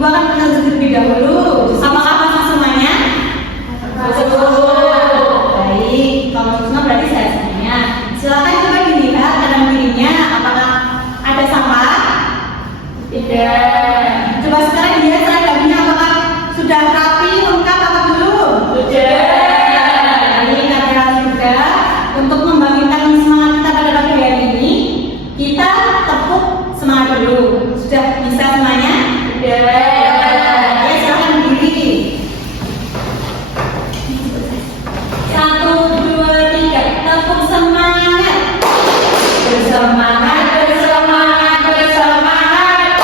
Ibu akan menjelaskan terlebih dahulu. Apakah masuk semuanya? Baik, kalau semua berarti saya semuanya. Silakan coba dilihat kanan kirinya, apakah ada sampah? Tidak. Coba sekarang dilihat seragamnya, apakah sudah rapi, lengkap, apa belum? Sudah. Ini kamera juga. Untuk membangkitkan semangat kita pada pagi hari ini, kita tepuk semangat dulu. Sudah bisa semuanya? Sudah. Ya, silakan berdiri. 1, 2, 3, tepuk semangat. Bersemangat, bersemangat, bersemangat.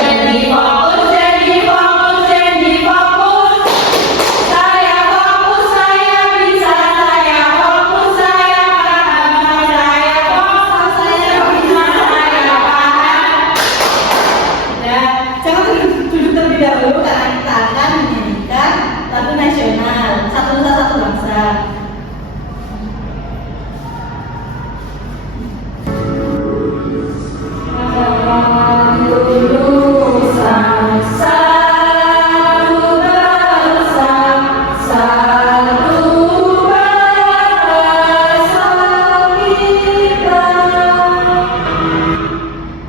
Jadi fokus, jadi fokus, jadi fokus. Saya fokus, saya bisa, saya fokus, saya paham, saya fokus, saya bisa, saya paham. Ya, jangan duduk terlebih dahulu karena kita akan menyanyikan lagu nasional Satu Nusa Satu Bangsa.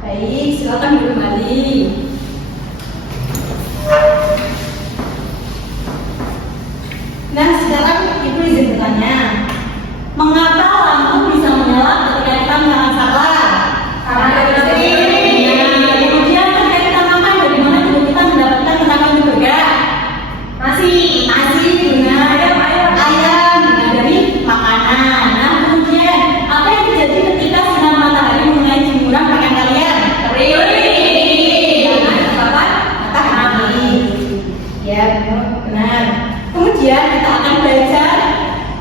Baik, silakan duduk kembali. Nah, sekarang Ibu izin bertanya, mengapa lampu bisa menyala ketika kita menyalakan saklar? Karena ada listrik. Nah, kemudian ketika kita makan, dari mana dulu kita mendapatkan tenaga untuk bergerak? Nasi benar. Ayam benar, dari makanan. Nah, kemudian apa yang terjadi ketika sinar matahari mengenai jemuran pakaian kalian? Kering. Apa? Matahari. Ya, benar. Kemudian kita akan belajar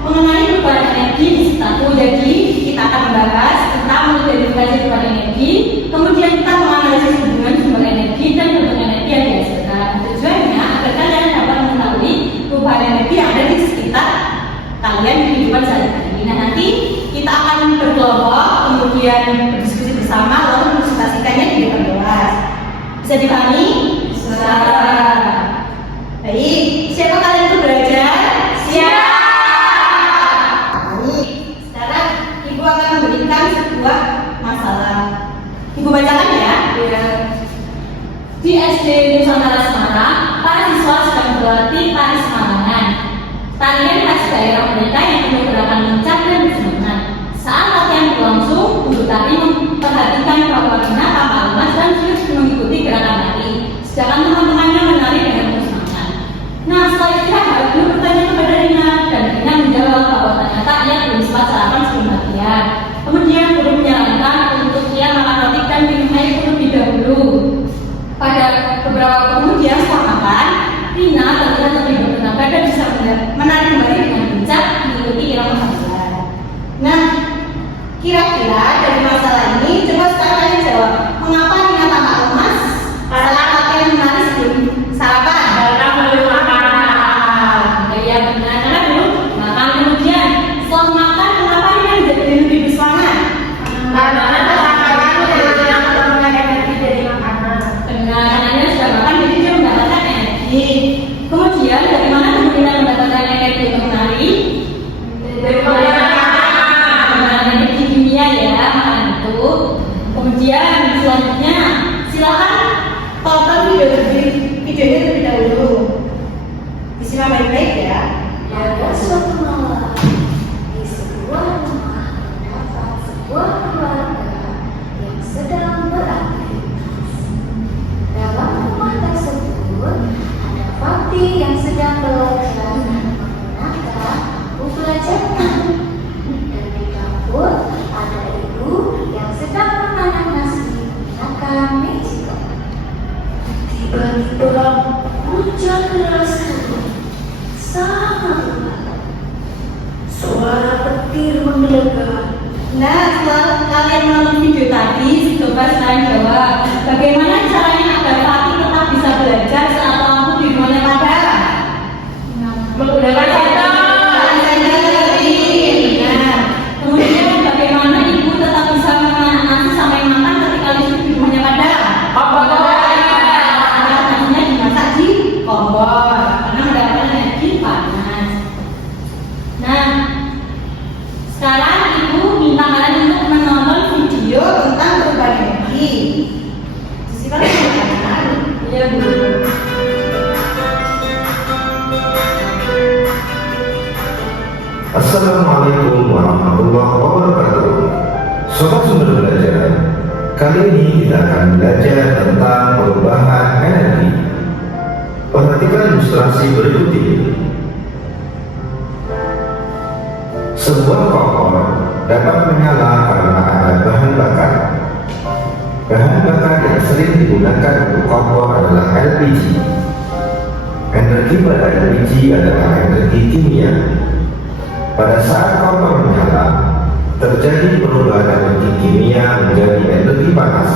mengenai perubahan energi di Sitaku. Jadi kita akan membahas tentang multiplifikasi perubahan energi. Kemudian kita menganalisis hubungan sumber energi dan bentuk energi yang dihasilkan. Tujuannya agar kalian dapat mengetahui perubahan energi yang ada di sekitar kalian di kehidupan sehari-hari. Nah, nanti kita akan berkelompok, kemudian berdiskusi bersama, lalu mempresentasikannya di depan kelas. Bisa dipahami? Bisa. Baik, siapa kalian itu belajar? Siap. Baik, sekarang Ibu akan memberikan sebuah masalah. Ibu bacakan ya. Di SD Nusantara Semarang, para siswa sedang berlatih tari Semarangan. Tarian khas daerah mereka yang penuh gerakan lincah dan bersemangat. Saat latihan berlangsung, guru tari memperhatikan bahwa Rina tampak lemas dan sulit mengikuti gerakan tari, sedangkan teman-temannya menari dengan penuh semangat. Nah, setelah istirahat, guru bertanya kepada Rina dan Rina menjawab bahwa ternyata ia belum sempat sarapan sebelum latihan. Kemudian guru menyarankan untuk ia makan roti dan minum air terlebih dahulu. Pada beberapa waktu kemudian setelah makan, Rina terlihat lebih bertenaga dan bisa menari kembali dengan lincah mengikuti irama gamelan. Nah, kira-kira dari masalah ini coba sekarang kalian jawab, mengapa Rina tampak lemas saat latihan menari sebelum sarapan? Karena belum makan. Ya benar, karena belum makan. Kemudian setelah makan, kenapa Rina jadi lebih bersemangat? Karena energi dari makanan. Benar, karena dia sudah makan jadi dia mendapatkan energi. Kemudian dari mana Rina mendapatkan energi untuk menari? Dari makanan, energi kimia ya, makanan itu. Kemudian selanjutnya silakan tonton videonya terlebih dahulu. Disimak baik-baik ya. Pada suatu malam, di sebuah rumah terdapat sebuah keluarga yang sedang beraktivitas. Dalam rumah tersebut ada Fakti yang sedang belajar menggunakan buku belajarnya. Dan di dapur ada ibu yang sedang memasak nasi menggunakan meja. Tiba-tiba hujan deras turun, sangat lebat. Suara petir menggelegar. Nah, setelah kalian menonton video tadi, coba sekarang jawab, bagaimana caranya agar Fatih tetap bisa belajar saat lampu di rumahnya padam? Menggunakan senter. Nah, kemudian bagaimana ibu tetap bisa memasak nasi sampai matang ketika listrik di rumahnya padam? Apakah Ya, Bu. Assalamualaikum warahmatullahi wabarakatuh. Sobat Sumber Belajar, kali ini kita akan belajar tentang perubahan energi. Perhatikan ilustrasi berikut ini. Sebuah kompor dapat menyala karena ada bahan bakar. Bahan bakar yang sering digunakan untuk kompor adalah LPG. Energi pada LPG adalah energi kimia. Pada saat kompor menyala, terjadi perubahan energi kimia menjadi energi panas.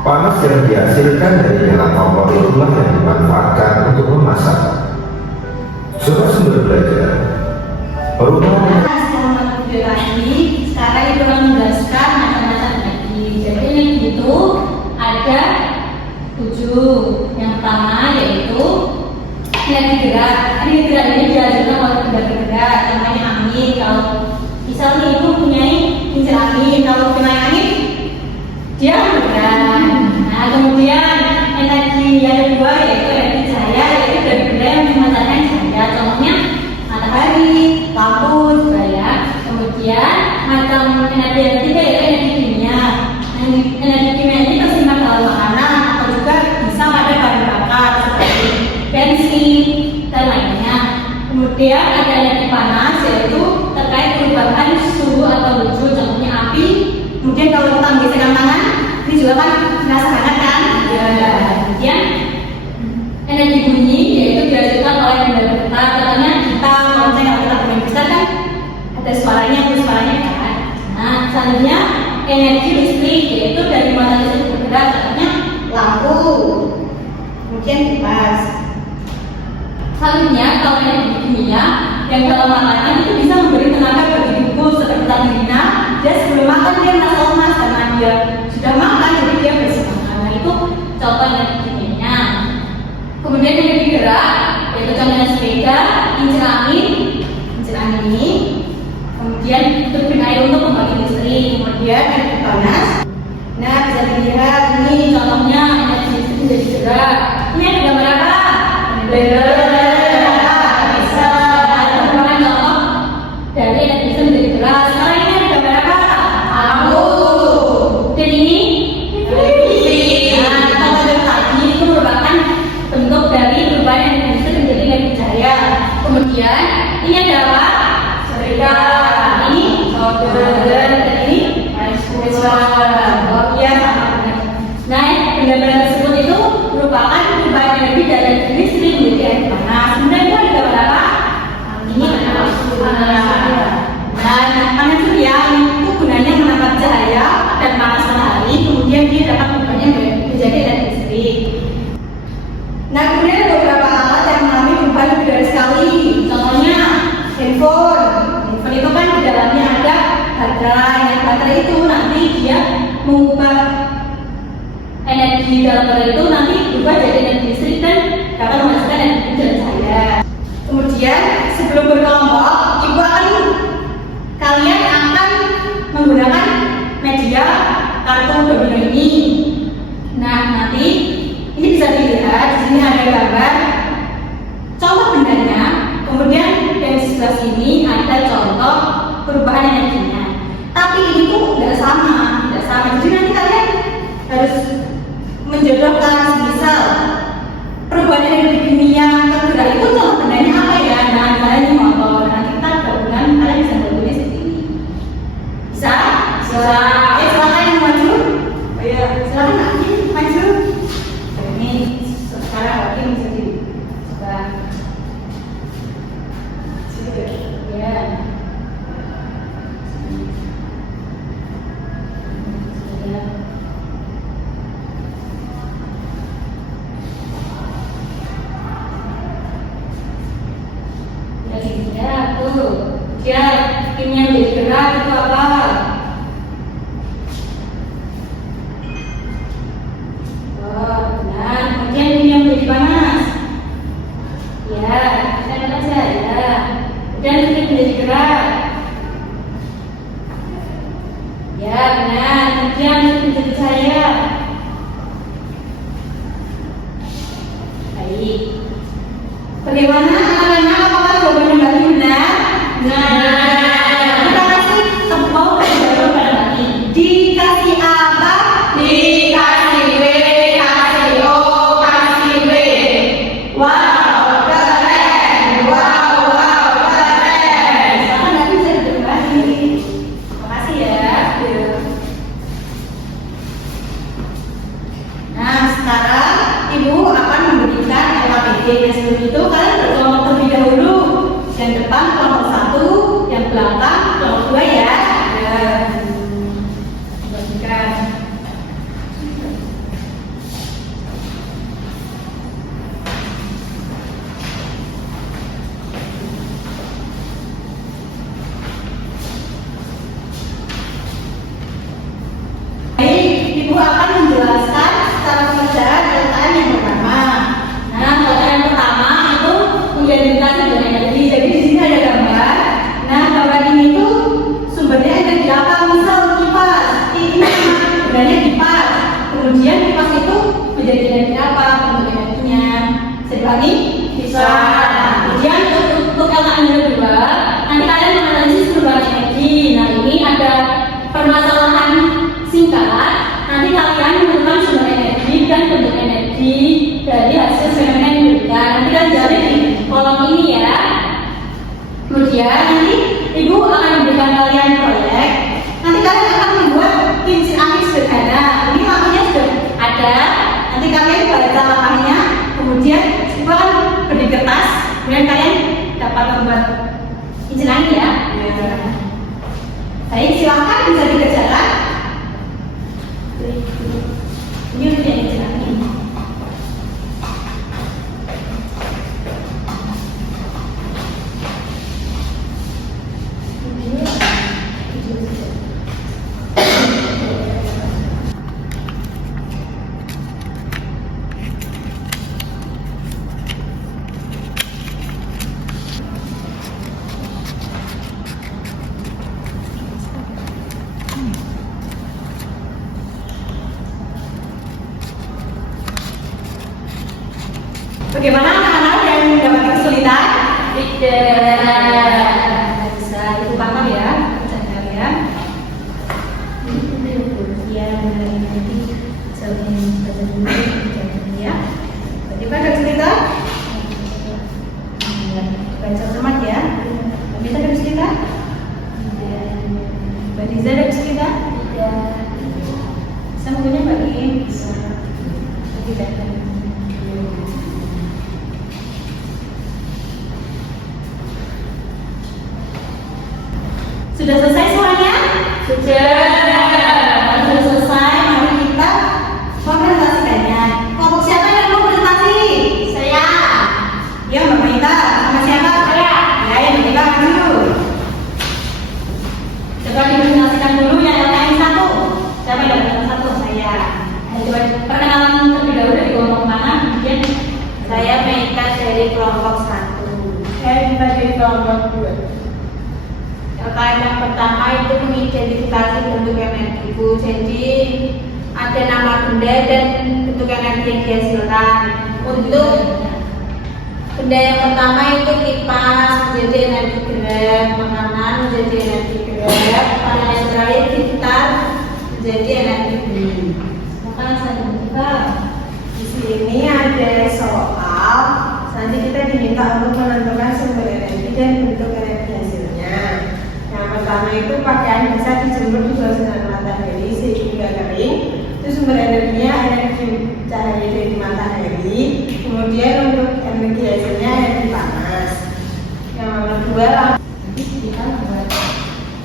Panas yang dihasilkan dari nyala kompor itulah yang dimanfaatkan untuk memasak. Sobat Sumber Belajar, perubahan Selamat video lagi. Sekarang itu akan menjelaskan macam-macam energi. Jadi energi itu ada 7. Yang pertama yaitu energi gerak. Energi gerak ini dihasilkan oleh benda bergerak. Contohnya angin. Kalau misalnya itu mempunyai kincir angin, kalau kena angin dia bergerak. Nah, kemudian energi yang kedua yaitu energi cahaya, yaitu dari benda yang memancarkan cahaya. Contohnya matahari, lampu juga ya. Kemudian macam energi yang ketiga yaitu energi kimia. Energi kimia ini tersimpan dalam makanan atau juga bisa pada bahan bakar seperti bensin dan lainnya. Kemudian ada energi panas yaitu terkait perubahan suhu atau lucu, contohnya api. Kemudian kalau kita menggeserkan tangan, ini juga kan terasa hangat kan? Ya. Kemudian energi bunyi yaitu dihasilkan oleh benda bergetar, contohnya gitar, lonceng. Kalau kita bermain gitar kan ada suaranya kan. Nah, selanjutnya energi listrik yaitu dari mata listrik bergerak, contohnya lampu, kemudian kipas. Selanjutnya kalau energi kimia yang dalam makanan itu bisa memberi tenaga bagi tubuh seperti Tangerina. Dia sebelum makan dia merasa lemas karena dia sudah makan, jadi dia bersemangat. Nah, itu contoh energi kimianya. Kemudian energi gerak yaitu contohnya sepeda, kincir angin ini. Kemudian turbin air untuk membagi listrik. Kemudian energi panas. Nah, bisa dilihat ini contohnya energi listrik menjadi gerak. Ini ada gambar apa? Bisa ada gambaran contoh dari energi listrik menjadi gerak. Sekarang ini ada gambar apa? Lampu. Dan ini listrik. Nah, contoh dari tadi itu merupakan bentuk dari perubahan energi listrik menjadi energi cahaya. Kemudian ini ada apa? Sepeda. Ini solder. Dan ini suara. Ya, sama benar. Nah, benda-benda tersebut itu merupakan perubahan energi dari listrik menjadi energi panas. Kemudian itu ada gambar apa? Ini panas surya. Nah, panas surya itu gunanya menangkap cahaya dan panas matahari. Kemudian dia dapat berubahnya menjadi energi listrik. Nah, kemudian ada beberapa alat yang mengalami perubahan lebih dari sekali. Contohnya handphone. Handphone itu kan di dalamnya ada baterai. Nah, baterai itu nanti dia mengubah energi dalam baterai itu nanti berubah jadi energi listrik dan dapat menghasilkan energi dan cahaya. Kemudian sebelum berkelompok, kalian akan menggunakan media kartu domino ini. Nah, nanti ini bisa dilihat di sini ada gambar contoh bendanya. Kemudian dari sebelah sini ada contoh perubahan energinya. Tapi ini tuh tidak sama. Jadi nanti kalian harus menjodohkan, misal perubahan energi kimia tergerak itu contoh bendanya apa ya? Nah, misalnya ini motor. Nanti kita gabungan, kalian bisa gabungnya seperti ini. Bisa? Silakan yang maju. Oh iya, silakan nanti maju. Ini sekarang lagi bisa dicoba. Ya. Ya, ini yang jadi gerak itu apa? Oh, benar. Kemudian ini yang menjadi panas. Ya, kita lihat aja ya. Dan ini menjadi gerak. Ya, benar. Kemudian ini menjadi cahaya. baik. Bagaimana anak-anak, apakah jawabannya Mbak Li benar? Kita kasih tepuk tangan pada Mbak Li. Dikasih apa? Dikasih W, kasih O, kasih W. Wow, keren. Wow, keren. Sekarang Mbak Li bisa duduk kembali. Makasih ya. Nah, sekarang Ibu akan memberikan LKPD. Nah, sebelum itu kalian berkelompok terlebih dahulu. Yang depan kelompok 1, yang belakang kelompok 2 ya. Bagikan. Baik, Ibu akan menjelaskan secara pengerjaan LKM yang pertama. Nah, LKM yang pertama itu mengidentifikasi sumber energi. Jadi di sini ada gambar. Nah, gambar ini tuh sumbernya energi apa? Misal kipas. Ini sebenarnya kipas. Kemudian kipas itu menjadi energi apa? Bentuk energinya. Bisa diulangi? Bisa. Kemudian untuk LKM yang kedua, nanti kalian menganalisis perubahan energi. Nah, ini ada permasalahan singkat. Nanti kalian menentukan sumber energi dan bentuk energi dari hasil fenomena yang diberikan. Nanti kalian jawab di kolom ini ya. Kemudian nanti Ibu akan memberikan kalian proyek. Nanti kalian akan membuat kincir angin sederhana. Ini lampunya sudah ada. Nanti kalian baca langkahnya. Kemudian Ibu akan beri kertas. Kemudian kalian dapat membuat kincir angin ya. Baik, silakan bisa dikerjakan. Ini udah kincir angin. Bagaimana anak-anak yang mendapatkan kesulitan? Tidak bisa itu paham ya, bacaan ya. Ya, nanti jawabnya baca dulu, ya. Berarti ada kesulitan? Baca cermat ya. Bisa ada kesulitan? Mbak Liza ada kesulitan? Tidak. Bisa mungkinnya Mbak Im? Bisa. Tidak. Sudah selesai semuanya? Sudah. Sudah selesai, mari kita presentasikannya. Kelompok siapa yang mau presentasi? Saya. Ya, Mbak Maita. Sama siapa? Saya. Ya, yang Maita maju. Coba dipresentasikan dulu yang LKM 1. Siapa yang LKM 1? Saya. Coba perkenalan terlebih dahulu dari kelompok mana? Kemudian Saya Maita dari kelompok 1. saya dari kelompok 2. LKM yang pertama itu mengidentifikasi bentuk energi Bu. Jadi ada nama benda dan bentuk energi yang dihasilkan. Untuk benda yang pertama itu kipas menjadi energi gerak, makanan menjadi energi gerak, panas terakhir gitar menjadi energi bunyi. Maka saya buka. Di sini ada soal. Nanti kita diminta untuk menentukan sumber energi dan bentuk energi hasilnya. Yang pertama itu pakaian bisa dijemur di bawah sinar matahari sehingga kering. Itu sumber energinya energi cahaya dari matahari. Kemudian untuk energi hasilnya energi panas. Yang kedua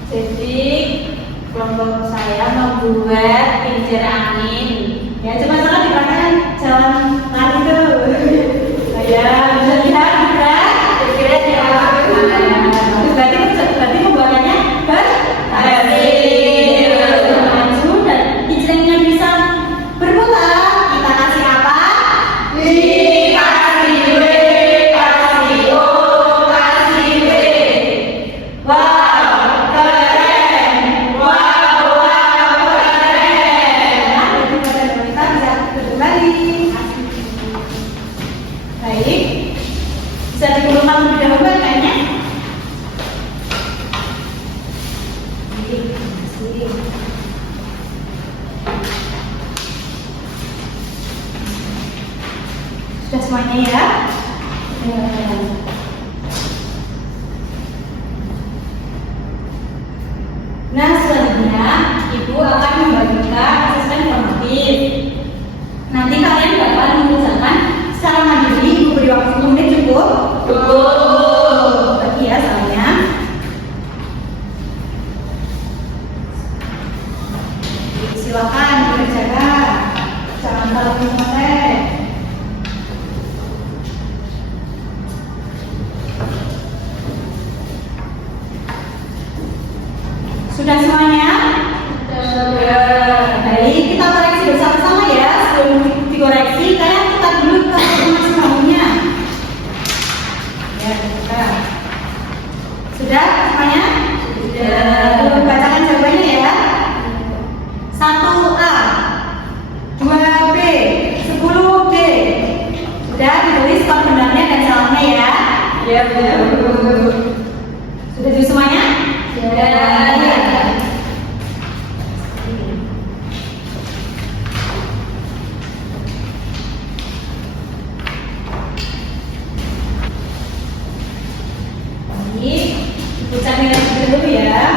jadi kelompok saya membuat kincir angin. Ya, coba salah dipakai jalan lari tuh. Ya, bisa lihat juga. Kira-kira siapa? Berarti pembuatannya berhasil. Maju dan kincirnya bisa berputar. Kita kasih apa? Kasih W, kasih O, kasih W. Wow, keren. Wow, keren. Nah, kita bisa kembali. semuanya ya. Nah, selanjutnya Ibu akan membagikan asesmen formatif. Nanti kalian dapat mengerjakan secara mandiri. Ibu beri waktu 10 menit cukup? Cukup. Bagi ya soalnya. Silakan dikerjakan. Jangan terlalu mengetek. Sudah semuanya? Sudah. Baik, kita koreksi bersama-sama ya. Sebelum dikoreksi, kalian putar dulu ke masing-masingnya. Ya, sudah. Sudah semuanya? Sudah. Bacakan jawabannya ya. 1A, 2B, 10D. Sudah ditulis skor benarnya dan salahnya ya. Ya, benar. Sudah tulis semuanya? Sudah. Ibu cari dulu ya.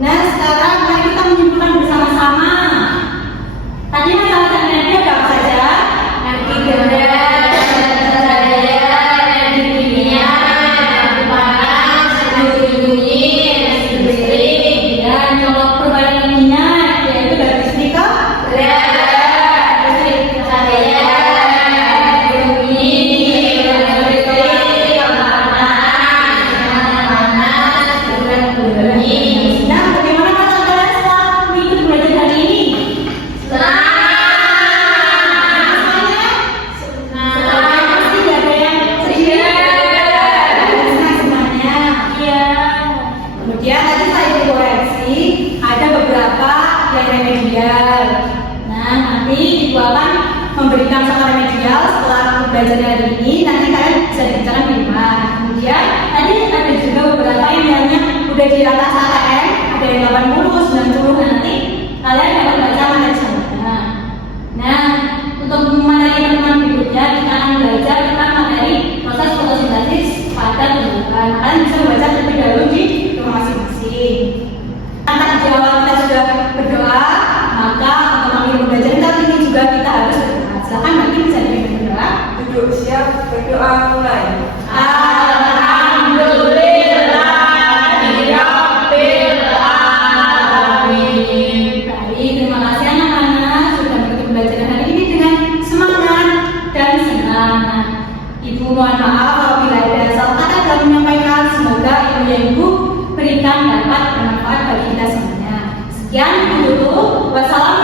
Nah, sekarang mari kita menyimpulkan bersama-sama. Tadi masalah energi ada apa saja? Energi gerak, energi kimia, energi panas, energi dingin, energi listrik, dan colok perbandingan minyak, yaitu dari listrik ke listrik cahaya, memberikan sama remedial setelah belajar hari ini. Nanti kalian bisa dibicara di rumah. Kemudian tadi ada juga beberapa yang nilainya udah di atas ATM, ada yang 80, 90. Nanti kalian dapat baca materi sama. Nah, untuk materi teman-teman berikutnya kita akan belajar tentang materi proses fotosintesis pada tumbuhan. Kalian bisa membaca terlebih dahulu di rumah masing-masing. Karena di awal kita sudah berdoa, maka untuk belajar kali ini juga kita harus berdoa. Silakan nanti bisa dipimpin berdoa. Duduk siap, berdoa mulai. Alhamdulillahirabbil alamin. Baik, terima kasih anak-anak sudah mengikuti pelajaran hari ini dengan semangat dan senang. Ibu mohon maaf apabila ada salah kata dalam menyampaikan. Semoga ilmu yang Ibu berikan dapat bermanfaat bagi kita semuanya. Sekian, Ibu tutup. Wassalamualaikum.